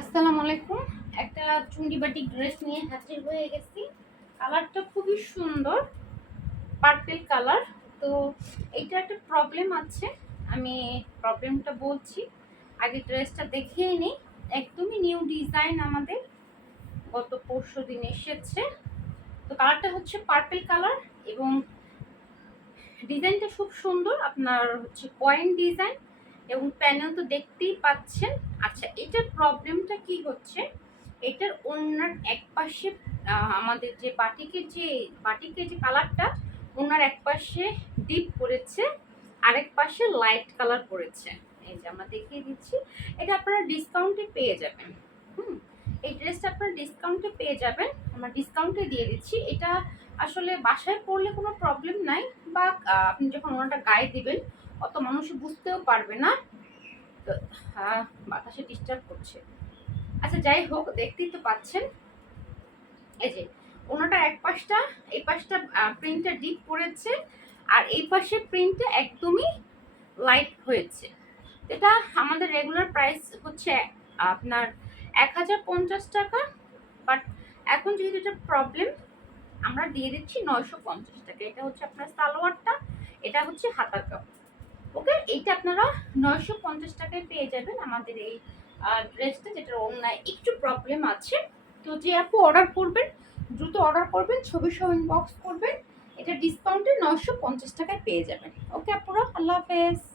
আসসালামু আলাইকুম। একটা চুন্ডি বাটিক ড্রেস নিয়ে হাজির হয়ে গেছি। কালারটা খুবই সুন্দর পার্পেল কালার তো এইটা একটা প্রবলেম আছে। আমি প্রবলেমটা বলছি। আগে ড্রেসটা দেখিয়ে নিই। একদমই নিউ ডিজাইন আমাদের। গত পরশু দিন এসেছে। তো কালারটা হচ্ছে পার্পেল কালার এবং ডিজাইনটা খুব সুন্দর। আপনার হচ্ছে পয়েন্ট ডিজাইন এবং প্যানেল তো দেখতেই পাচ্ছেন। আচ্ছা এটার প্রবলেমটা কি হচ্ছে? এটার ওনার এক পাশে আমাদের যে বাটিকের যে বাটিকের যে কালারটা ওনার এক পাশে ডিপ করেছে আরেক পাশে লাইট কালার করেছে এই যে আমরা দেখিয়ে দিচ্ছি, এটা আপনারা ডিসকাউন্টে পেয়ে যাবেন। হুম, এই ড্রেসটা আপনারা ডিসকাউন্টে পেয়ে যাবেন। আমরা ডিসকাউন্টে দিয়ে দিচ্ছি। এটা আসলে বাসায় পড়লে কোনো প্রবলেম নাই বা আপনি যখন ওনাটা গায়ে দিবেন, অত মানুষ বুঝতেও পারবে না। তো হ্যাঁ বাতাসে ডিস্টার্ব করছে। আচ্ছা যাই হোক, দেখতেই তো পাচ্ছেন। এই যে ওনাটা এক পাশটা, এই পাশটা প্রিন্টটা ডিপ করেছে আর এই পাশে প্রিন্টটা একদমই লাইট হয়েছে। এটা আমাদের রেগুলার প্রাইস হচ্ছে, আপনার এক হাজার পঞ্চাশ টাকা বাট এখন যেহেতু এটা প্রবলেম আমরা দিয়ে দিচ্ছি নয়শো পঞ্চাশ টাকা। এটা হচ্ছে আপনার সালোয়ারটা, এটা হচ্ছে হাতার কাপড়। ওকে, এইটা আপনারা নয়শো পঞ্চাশ টাকায় পেয়ে যাবেন আমাদের এই ড্রেসটা যেটার অন্যায় একটু প্রবলেম আছে। তো যে আপু অর্ডার করবেন, দ্রুত অর্ডার করবেন, ছবি সহ ইনবক্স করবেন, এটা ডিসকাউন্টে নয়শো পঞ্চাশ টাকায় পেয়ে যাবেন। ওকে আপুরা, আল্লাহ হাফেজ।